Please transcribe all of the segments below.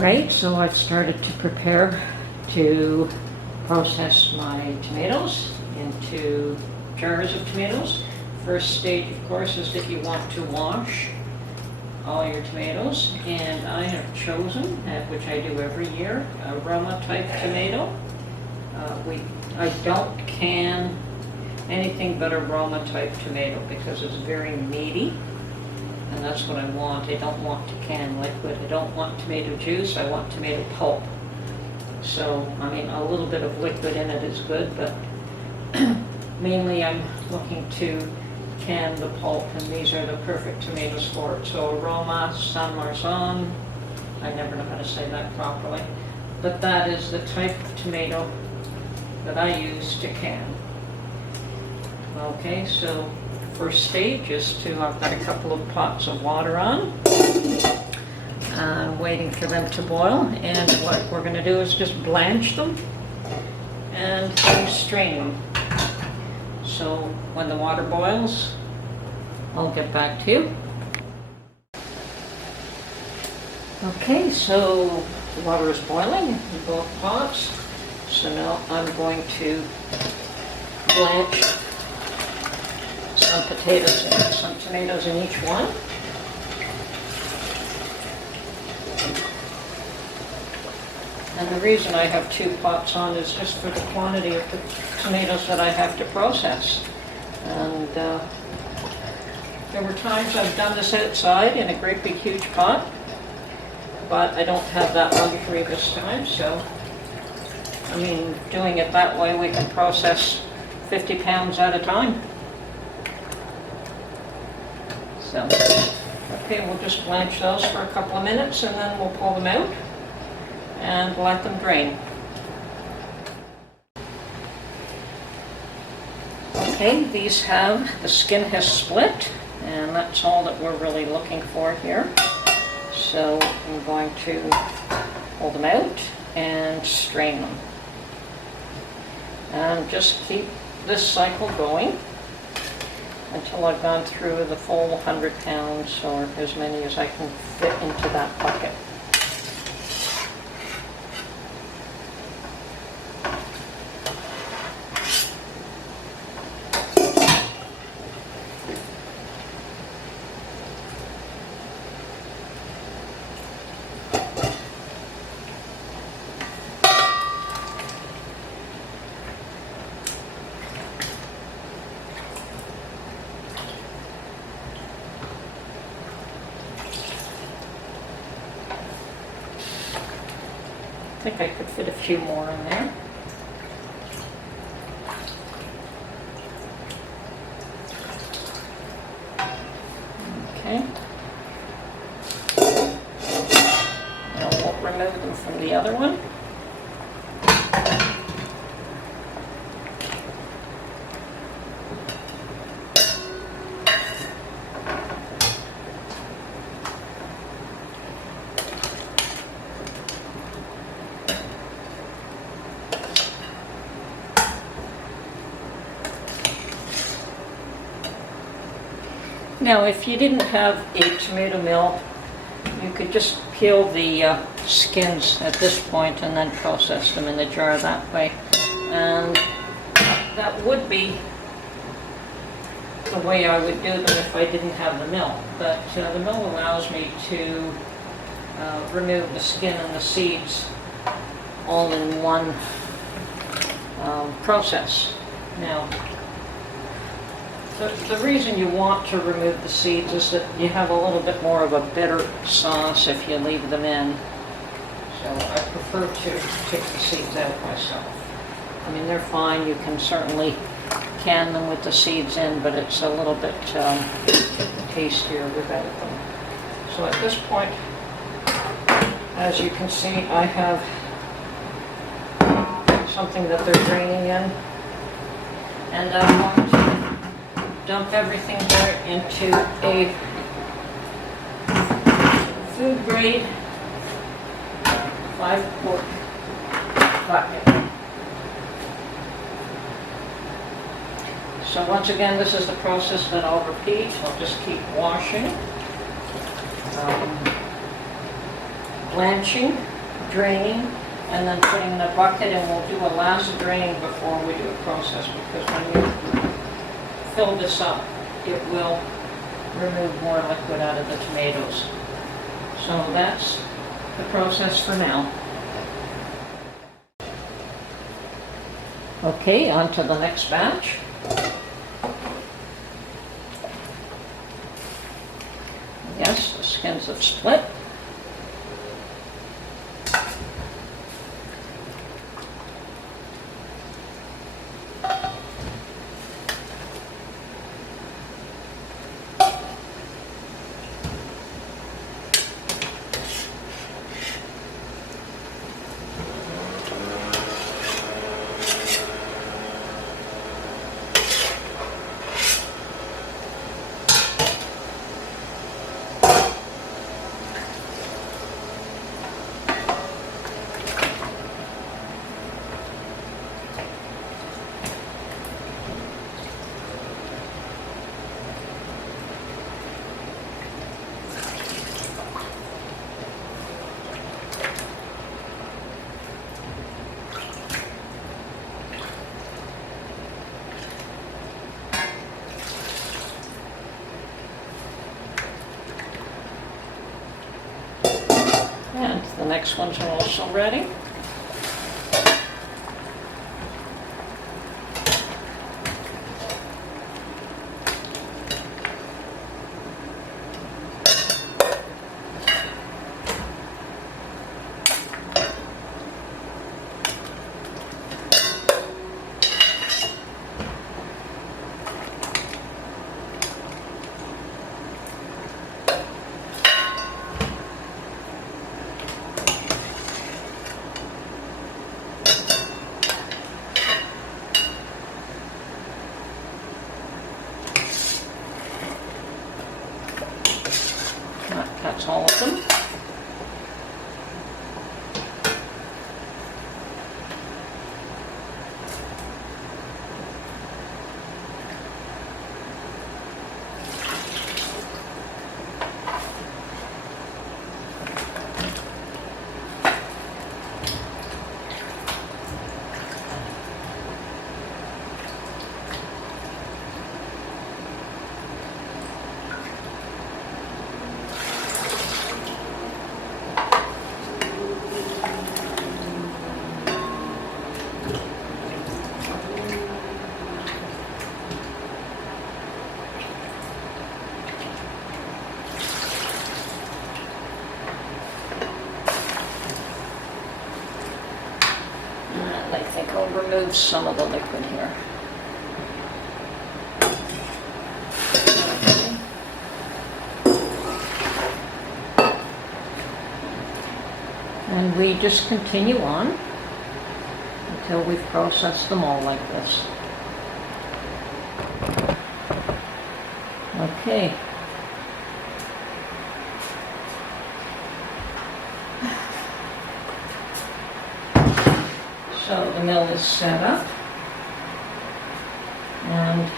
Alright, so I've started to prepare to process my tomatoes into jars of tomatoes. First stage, of course, is that you want to wash all your tomatoes, and I have chosen, which I do every year, a O.M.R.A type tomato. I don't can anything but a O.M.R.A type tomato because it's very meaty, and that's what I want. I don't want to can liquid. I don't want tomato juice. I want tomato pulp. So, I mean, a little bit of liquid in it is good, but mainly I'm looking to can the pulp, and these are the perfect tomatoes for it. So O.M.R.A San Marzan, I never know how to say that properly, but that is the type of tomato that I use to can. Okay, so first stage is I've got a couple of pots of water on, waiting for them to boil, and what we're going to do is just blanch them and strain them. So when the water boils, I'll get back to you. Okay, so the water is boiling in both pots. So now I'm going to blanch some potatoes and some tomatoes in each one. And the reason I have two pots on is just for the quantity of the tomatoes that I have to process. And there were times I've done this outside in a great big huge pot, but I don't have that luxury this time, so I mean, doing it that way, we can process 50 pounds at a time. So, okay, we'll just blanch those for a couple of minutes and then we'll pull them out and let them drain. Okay, these the skin has split, and that's all that we're really looking for here. So I'm going to pull them out and strain them. And just keep this cycle going until I've gone through the full 100 pounds, or as many as I can fit into that bucket. I think I could fit a few more in there. Okay. Now we'll remove them from the other one. Now, if you didn't have a tomato mill, you could just peel the skins at this point and then process them in the jar that way. And that would be the way I would do them if I didn't have the mill. But the mill allows me to remove the skin and the seeds all in one process. Now, the reason you want to remove the seeds is that you have a little bit more of a bitter sauce if you leave them in. So I prefer to take the seeds out myself. I mean, they're fine. You can certainly can them with the seeds in, but it's a little bit tastier without them. So at this point, as you can see, I have something that they're draining in, and I'm going to dump everything there into a food grade 5-quart bucket. So once again, this is the process that I'll repeat. I'll just keep washing. blanching, draining, and then putting the bucket, and we'll do a last drain before we do a process, because when you fill this up, it will remove more liquid out of the tomatoes. So that's the process for now. Okay, on to the next batch. Yes, the skins have split. And the next ones are also ready. That's all of them. And I think I'll remove some of the liquid here. And we just continue on until we've processed them all like this. Okay. So the mill is set up. And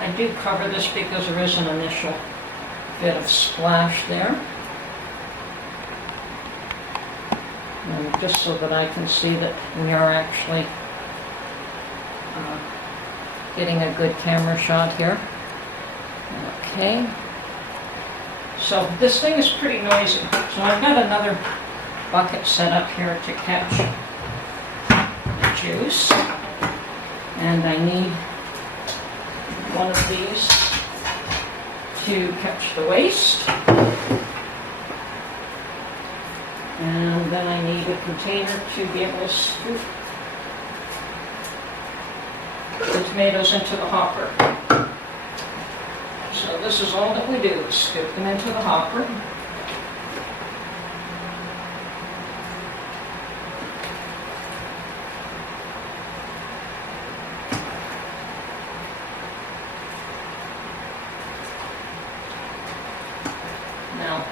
I do cover this because there is an initial bit of splash there. And just so that I can see that we are actually getting a good camera shot here. Okay. So this thing is pretty noisy. So I've got another bucket set up here to catch the juice. And I need one of these to catch the waste. And then I need a container to be able to scoop the tomatoes into the hopper. So this is all that we do, is scoop them into the hopper. Now,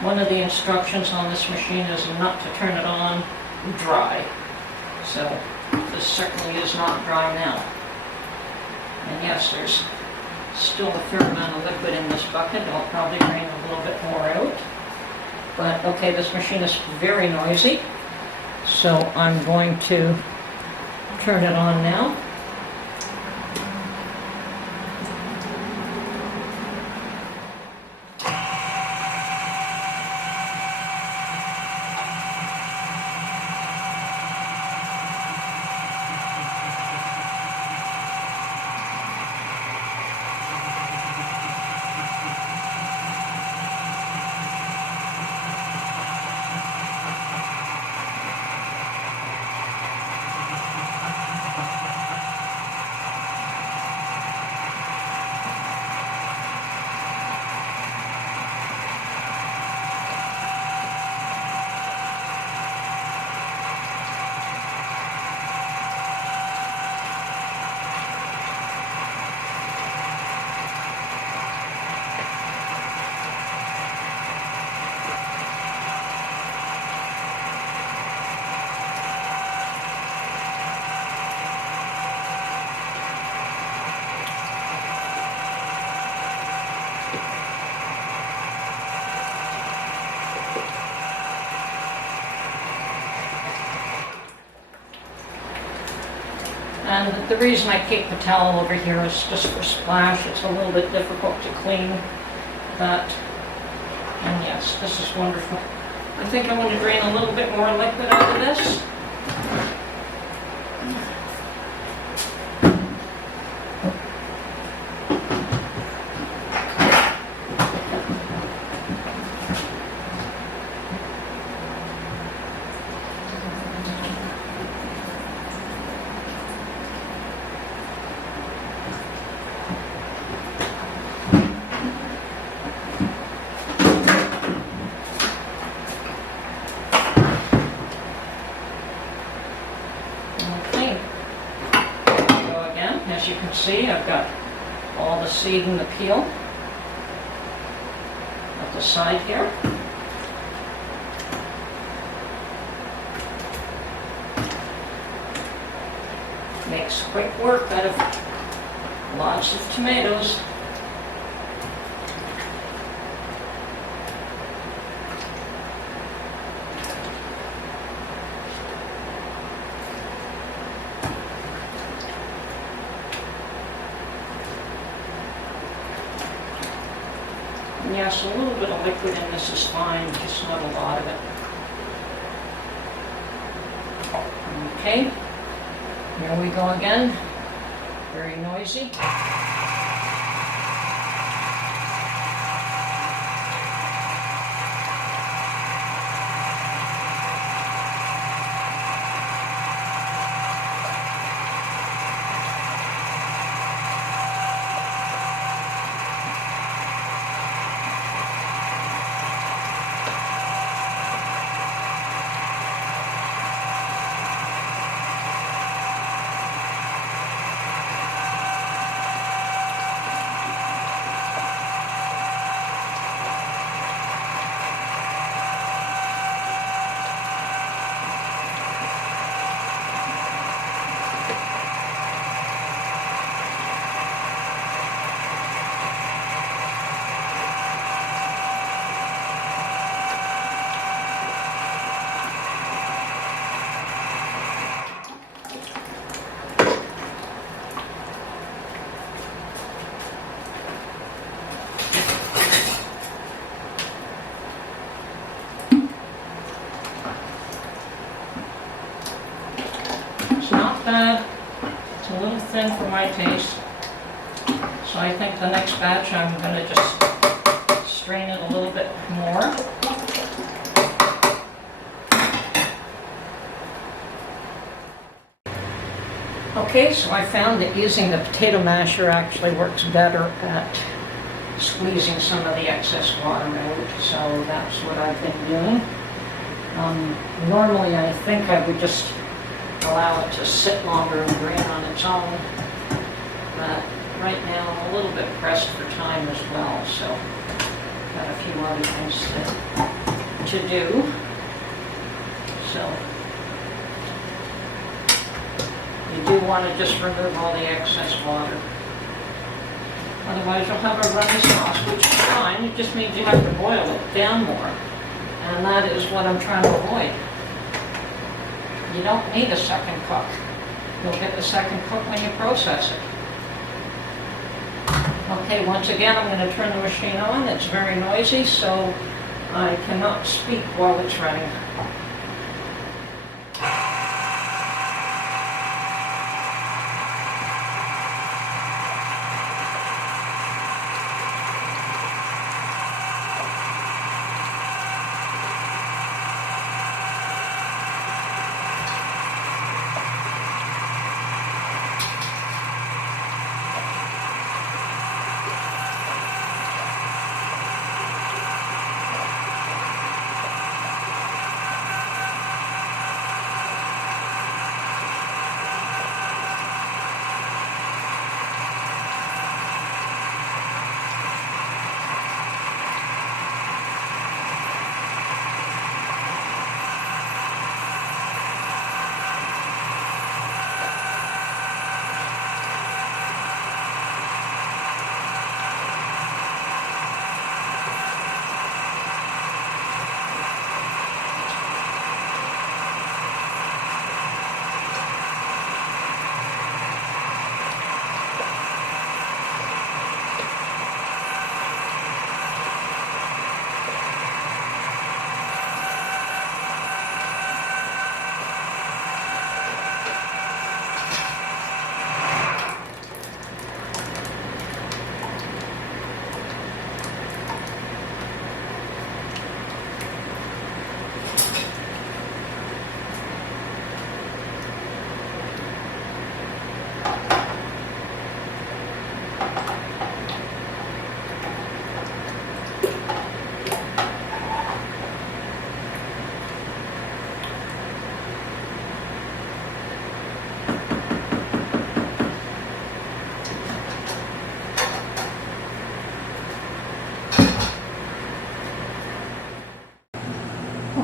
one of the instructions on this machine is not to turn it on dry. So this certainly is not dry now. And yes, there's still a fair amount of liquid in this bucket. I'll probably drain a little bit more out. But okay, this machine is very noisy, so I'm going to turn it on now. And the reason I keep the towel over here is just for splash. It's a little bit difficult to clean that. And yes, this is wonderful. I think I want to drain a little bit more liquid out of this. As you can see, I've got all the seed and the peel at the side here. Makes quick work out of lots of tomatoes. Yes, a little bit of liquid in this is fine, just not a lot of it. Okay, here we go again. Very noisy. It's a little thin for my taste, so I think the next batch I'm going to just strain it a little bit more. Okay, so I found that using the potato masher actually works better at squeezing some of the excess water out, so that's what I've been doing. Normally I think I would just allow it to sit longer and drain on its own, but right now I'm a little bit pressed for time as well, so got a few other things to do. So you do want to just remove all the excess water. Otherwise you'll have a runny sauce, which is fine. It just means you have to boil it down more. And that is what I'm trying to avoid. You don't need a second cook. You'll get the second cook when you process it. Okay, once again, I'm going to turn the machine on. It's very noisy, so I cannot speak while it's running.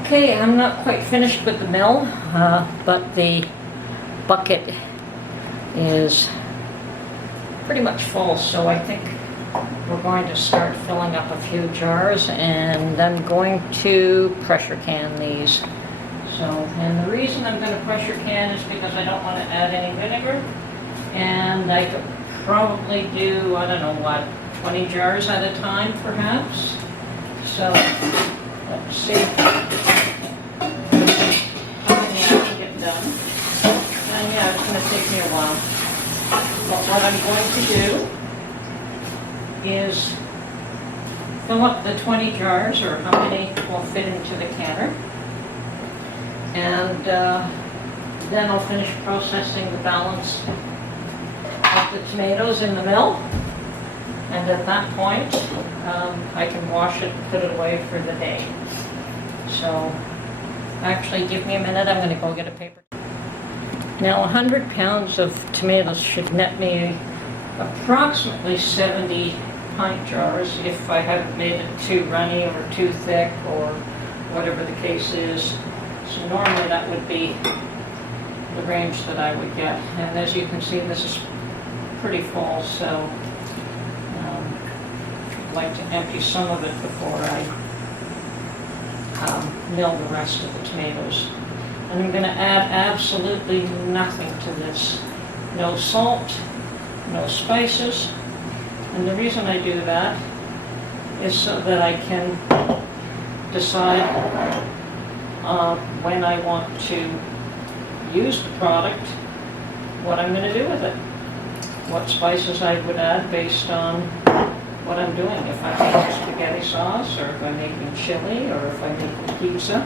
Okay, I'm not quite finished with the mill, but the bucket is pretty much full, so I think we're going to start filling up a few jars, and I'm going to pressure can these. So, and the reason I'm going to pressure can is because I don't want to add any vinegar, and I could probably do, I don't know what, 20 jars at a time perhaps. So let's see how many I can get done. And yeah, it's going to take me a while. But what I'm going to do is fill up the 20 jars, or how many will fit into the canner. And then I'll finish processing the balance of the tomatoes in the mill. And at that point, I can wash it and put it away for the day. So, actually, give me a minute. I'm going to go get a paper. Now, 100 pounds of tomatoes should net me approximately 70 pint jars if I haven't made it too runny or too thick or whatever the case is. So normally that would be the range that I would get. And as you can see, this is pretty full, so I'd like to empty some of it before I mill the rest of the tomatoes. And I'm going to add absolutely nothing to this. No salt, no spices. And the reason I do that is so that I can decide when I want to use the product, what I'm going to do with it. What spices I would add based on what I'm doing. If I'm making spaghetti sauce, or if I'm making chili, or if I'm making pizza,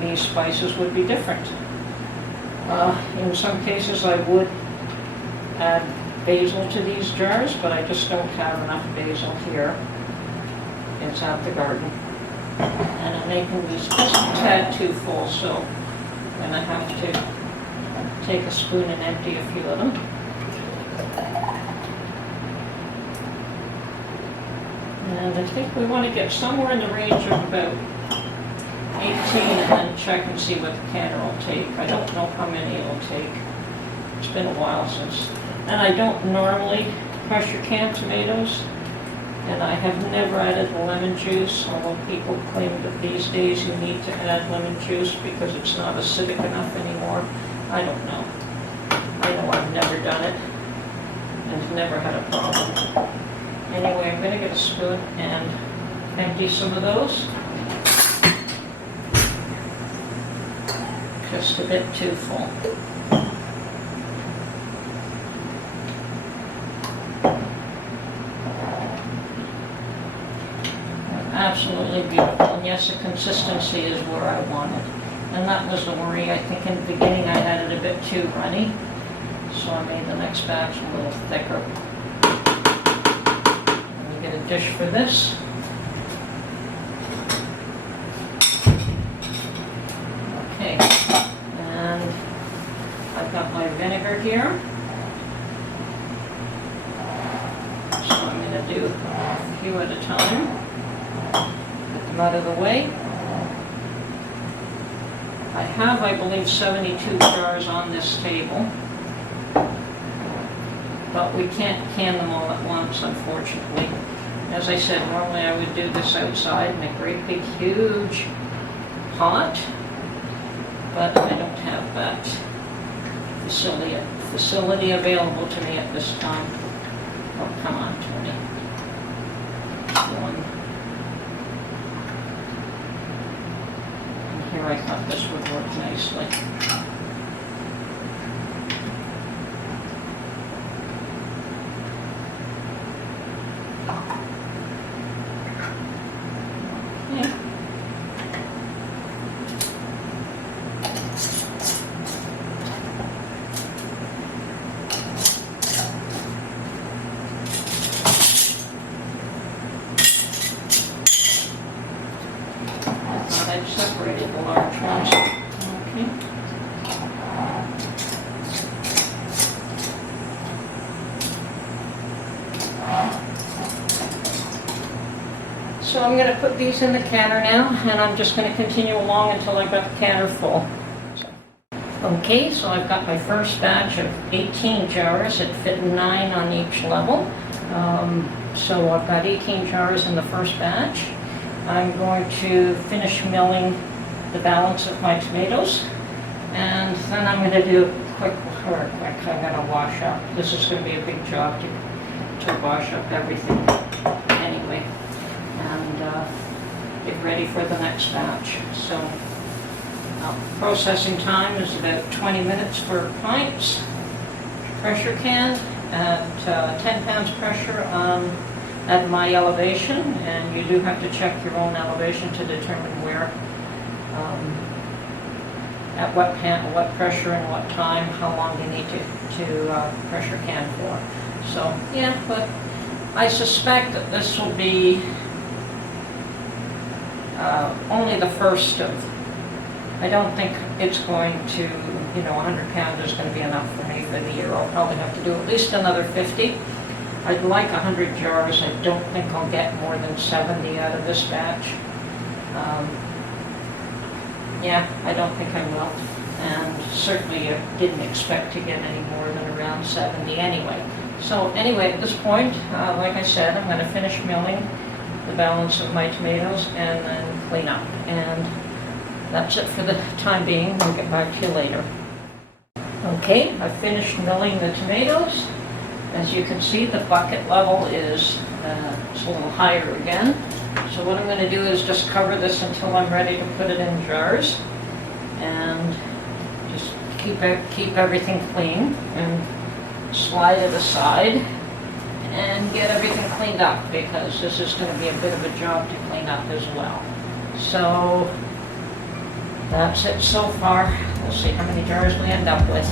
these spices would be different. In some cases I would add basil to these jars, but I just don't have enough basil here. It's at the garden. And I'm making these just a tad too full, so I'm going to have to take a spoon and empty a few of them. And I think we want to get somewhere in the range of about 18 and then check and see what the canner will take. I don't know how many it will take. It's been a while since. And I don't normally pressure can tomatoes. And I have never added lemon juice, although people claim that these days you need to add lemon juice because it's not acidic enough anymore. I don't know. I know I've never done it and never had a problem. Anyway, I'm going to get a spoon and empty some of those. Just a bit too full. Absolutely beautiful, and yes, the consistency is where I want it. And that was the worry. I think in the beginning I had it a bit too runny, so I made the next batch a little thicker. Let me get a dish for this. Okay, and I've got my vinegar here. So I'm going to do a few at a time. Get them out of the way. I have, I believe, 72 jars on this table, but we can't can them all at once, unfortunately. As I said, normally I would do this outside in a great big huge pot, but I don't have that facility available to me at this time. Oh, come on, Tony. One. Here I thought this would work nicely. Okay. I've separated the large ones. Okay. So I'm going to put these in the canner now, and I'm just going to continue along until I've got the canner full. Okay, so I've got my first batch of 18 jars. It fit 9 on each level. So I've got 18 jars in the first batch. I'm going to finish milling the balance of my tomatoes, and then I'm going to do a quick, I'm going to wash up. This is going to be a big job to wash up everything anyway, and get ready for the next batch. So processing time is about 20 minutes for pints. Pressure can at 10 pounds pressure at my elevation, and you do have to check your own elevation to determine where, at what pressure and what time, how long you need to pressure can for. So yeah, but I suspect that this will be only the first of, I don't think it's going to, 100 pounds is going to be enough for me for the year. I'll probably have to do at least another 50. I'd like 100 jars. I don't think I'll get more than 70 out of this batch. Yeah, I don't think I will. And certainly I didn't expect to get any more than around 70 anyway. So anyway, at this point, like I said, I'm going to finish milling the balance of my tomatoes and then clean up. And that's it for the time being. We'll get back to you later. Okay, I finished milling the tomatoes. As you can see, the bucket level is it's a little higher again. So what I'm going to do is just cover this until I'm ready to put it in jars, and just keep everything clean and slide it aside and get everything cleaned up, because this is going to be a bit of a job to clean up as well. So that's it so far. We'll see how many jars we end up with.